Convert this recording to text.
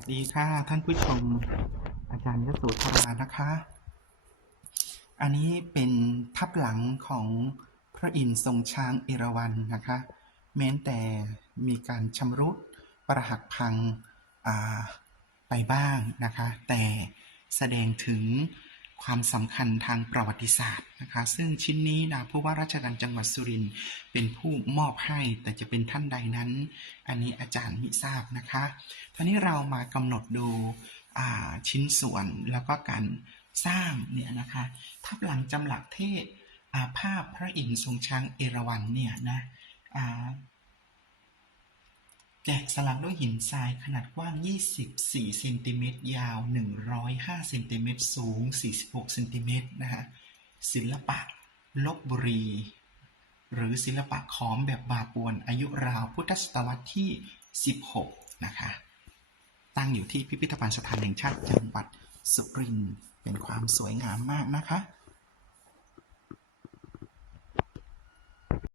วัสดีค่ะท่านผู้ชม อาจารย์ยโสธรานะคะ อันนี้เป็นทับหลังของพระอินทร์ทรงช้างเอราวัณนะคะ แม้แต่มีการชำรุดประหักพังไปบ้างนะคะ แต่แสดงถึง ความสำคัญทางประวัติศาสตร์นะคะ ซึ่งชิ้นนี้นะผู้ว่าราชการจังหวัดสุรินทร์เป็นผู้มอบให้แต่จะเป็นท่านใดนั้น อันนี้อาจารย์มิทราบนะคะทีนี้เรามากำหนดดูชิ้นส่วนแล้วก็การสร้างเนี่ยนะคะทับหลังจำหลักเทศภาพพระอินทร์ทรงช้างเอราวัณเนี่ยนะ แกะสลักด้วยหินทรายขนาดกว้าง 24 เซนติเมตร ยาว 105 เซนติเมตร สูง 46 เซนติเมตรนะฮะ ศิลปะลบบุรี หรือศิลปะขอมแบบบาปวน อายุราวพุทธศตวรรษที่ 16 นะคะ ตั้งอยู่ที่พิพิธภัณฑ์สถานแห่งชาติจังหวัดสุรินทร์ เป็นความสวยงามมากนะคะ